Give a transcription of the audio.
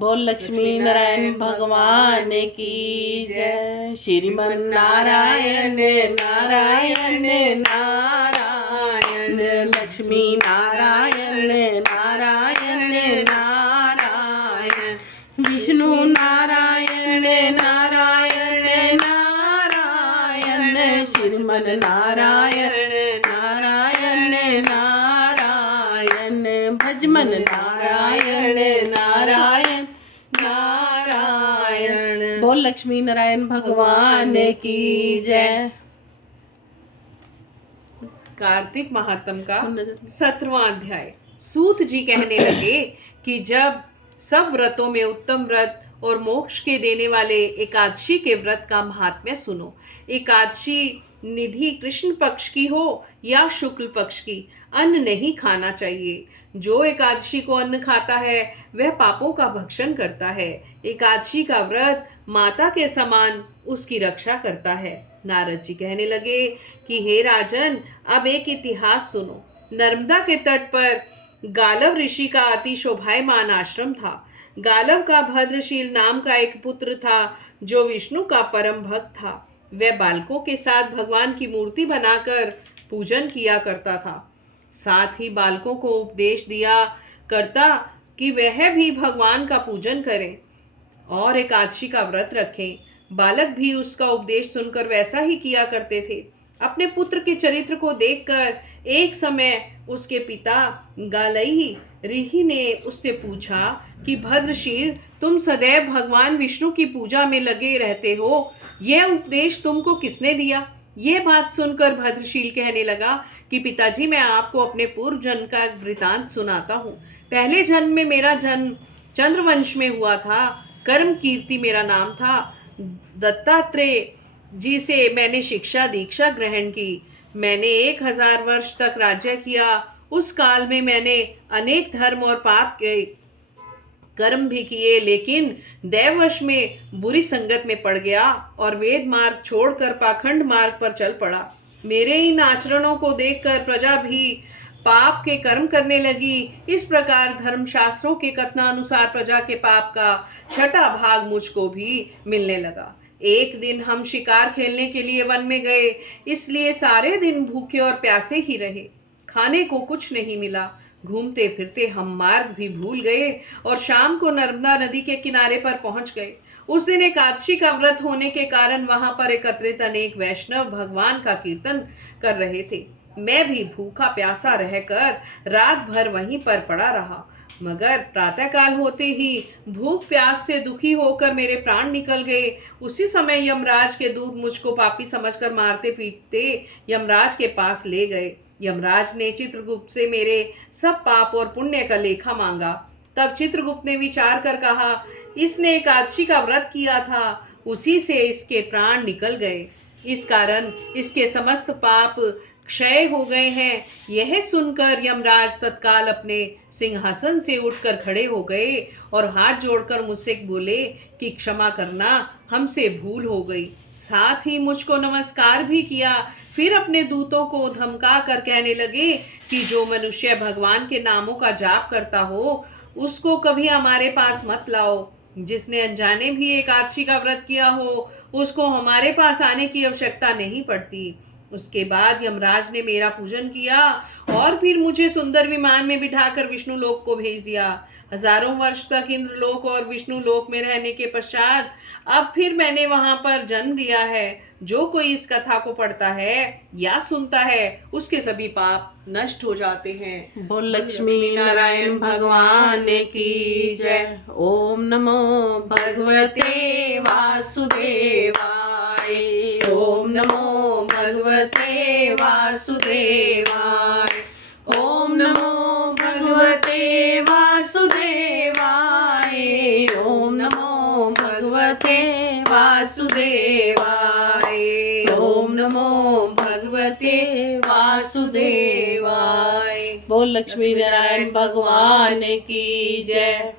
बोल लक्ष्मी नारायण भगवान की जय। श्रीमन नारायण नारायण नारायण, लक्ष्मी नारायण नारायण नारायण, विष्णु नारायण नारायण नारायण, श्रीमन नारायण नारायण नारायण, भजमन नारायण नारायण नारायण। बोल लक्ष्मी नारायण भगवान की जय। कार्तिक महात्म का 17वां अध्याय। सूत जी कहने लगे कि जब सब व्रतों में उत्तम व्रत और मोक्ष के देने वाले एकादशी के व्रत का महात्म्य सुनो। एकादशी निधि कृष्ण पक्ष की हो या शुक्ल पक्ष की, अन्न नहीं खाना चाहिए। जो एकादशी को अन्न खाता है वह पापों का भक्षण करता है। एकादशी का व्रत माता के समान उसकी रक्षा करता है। नारद जी कहने लगे कि हे राजन, अब एक इतिहास सुनो। नर्मदा के तट पर गालव ऋषि का अति शोभायमान आश्रम था। गालव का भद्रशील नाम का एक पुत्र था जो विष्णु का परम भक्त था। वह बालकों के साथ भगवान की मूर्ति बनाकर पूजन किया करता था। साथ ही बालकों को उपदेश दिया करता कि वह भी भगवान का पूजन करें और एकादशी का व्रत रखें। बालक भी उसका उपदेश सुनकर वैसा ही किया करते थे। अपने पुत्र के चरित्र को देखकर एक समय उसके पिता गालई ऋषि ने उससे पूछा कि भद्रशील, तुम सदैव भगवान विष्णु की पूजा में लगे रहते हो, यह उपदेश तुमको किसने दिया? यह बात सुनकर भद्रशील कहने लगा कि पिताजी, मैं आपको अपने पूर्व जन्म का वृतांत सुनाता हूँ। पहले जन्म में मेरा जन्म चंद्रवंश में हुआ था। कर्म कीर्ति मेरा नाम था। दत्तात्रेय जी से मैंने शिक्षा दीक्षा ग्रहण की। मैंने 1000 वर्ष तक राज्य किया। उस काल में मैंने अनेक धर्म और पाप के कर्म भी किए, लेकिन दैववश में बुरी संगत में पड़ गया और वेद मार्ग छोड़कर पाखंड मार्ग पर चल पड़ा। मेरे इन आचरणों को देखकर प्रजा भी पाप के कर्म करने लगी। इस प्रकार धर्मशास्त्रों के कथनानुसार प्रजा के पाप का 6वां भाग मुझको भी मिलने लगा। एक दिन हम शिकार खेलने के लिए वन में गए, इसलिए सारे दिन भूखे और प्यासे ही रहे। खाने को कुछ नहीं मिला। घूमते फिरते हम मार्ग भी भूल गए और शाम को नर्मदा नदी के किनारे पर पहुंच गए। उस दिन एकादशी का व्रत होने के कारण वहां पर एकत्रित अनेक वैष्णव भगवान का कीर्तन कर रहे थे। मैं भी भूखा प्यासा रहकर रात भर वहीं पर पड़ा रहा, मगर प्रातःकाल होते ही भूख प्यास से दुखी होकर मेरे प्राण निकल गए। उसी समय यमराज के दूत मुझको पापी समझकर मारते पीटते यमराज के पास ले गए। यमराज ने चित्रगुप्त से मेरे सब पाप और पुण्य का लेखा मांगा। तब चित्रगुप्त ने विचार कर कहा, इसने एकादशी का व्रत किया था, उसी से इसके प्राण निकल गए। इस कारण इसके समस्त पाप क्षय हो गए हैं। यह सुनकर यमराज तत्काल अपने सिंहासन से उठकर खड़े हो गए और हाथ जोड़कर मुझसे बोले कि क्षमा करना, हमसे भूल हो गई। साथ ही मुझको नमस्कार भी किया। फिर अपने दूतों को धमका कर कहने लगे कि जो मनुष्य भगवान के नामों का जाप करता हो उसको कभी हमारे पास मत लाओ। जिसने अनजाने भी एकादशी का व्रत किया हो उसको हमारे पास आने की आवश्यकता नहीं पड़ती। उसके बाद यमराज ने मेरा पूजन किया और फिर मुझे सुंदर विमान में बिठाकर विष्णु लोक को भेज दिया। हजारों वर्ष तक इंद्रलोक और विष्णु लोक में रहने के पश्चात अब फिर मैंने वहां पर जन्म लिया है। जो कोई इस कथा को पढ़ता है या सुनता है उसके सभी पाप नष्ट हो जाते हैं। बोल लक्ष्मी नारायण भगवान की जय। ओम नमो भगवते वासुदेवाय। ओम नमो भगवते वासुदेवाय। ओम नमो भगवते वासुदेवाय। ओम नमो भगवते वासुदेवाय। ओम नमो भगवते वासुदेवाय। बोल लक्ष्मी नारायण भगवान की जय।